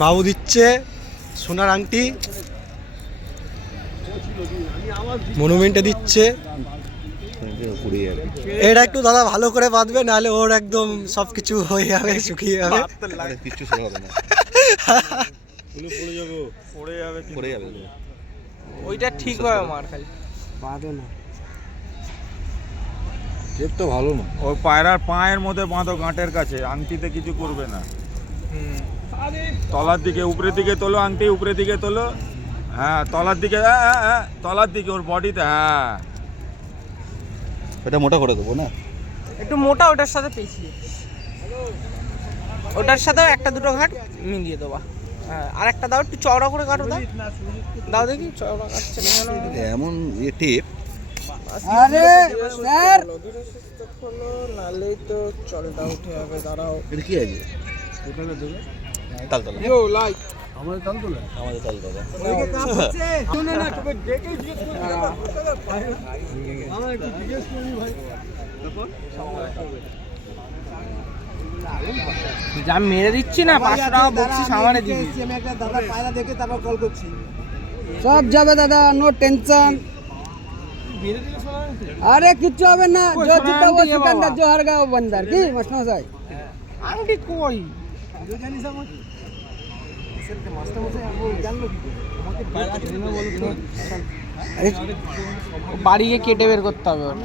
বাবু দিচ্ছে সোনার আংটি, মনুমেন্টে দিচ্ছে। এটা একটু দাদা ভালো করে বাঁধবে, নাহলে ওর একদম সবকিছু হয়ে যাবে, শুকিয়ে যাবে। কিছু হবে না, পড়ে যাবে। ওইটা ঠিক হয় আমার খালি বাঁধে না, টেপ তো ভালো না। ওই পায়রার পায়ের মধ্যে বাঁধো, গাঁটের কাছে, আংটিতে কিছু করবে না। তলার দিকে, উপরের দিকে তোলো আংটি, উপরের দিকে তোলো। হ্যাঁ, তলার দিকে, তলার দিকে ওর বডিতে। হ্যাঁ, এটা মোটা করে দেবো না, একটু মোটা, ওটার সাথে পেঁচিয়ে, ওটার সাথেও একটা দুটো ঘাট মিলিয়ে দেবা। হ্যাঁ, আর একটা দাও, একটু চওড়া করে কাটো, দাও দাও দেখি চওড়া কাটছে না এমন টেপ। আরে স্যার, নালে তো চলটা উঠে যাবে। দাঁড়াও, এটা কি আছে? তালতলা। ইয়ো লাইক আমাদের তালতলা। ওইদিকে কাজ হচ্ছে। শুনে না, তুমি দেখে জিজ্ঞেস করো। আমার একটু জিজ্ঞেস করি ভাই। তারপর আমি মেরে দিচ্ছি না, 500 টাকা বকশিশ আমারে দিবি। আমি একটা দাদা পায়রা দেখে তারপর কল করছি। সব যাবে দাদা, নো টেনশন। আরে কিচ্ছু হবে না, जो जीता वो सिकंदर, जो हार गया वो बंदर। কি মাস্টার মশাই আংটি কই? বাড়ি গিয়ে কেটে বের করতে হবে ওটা।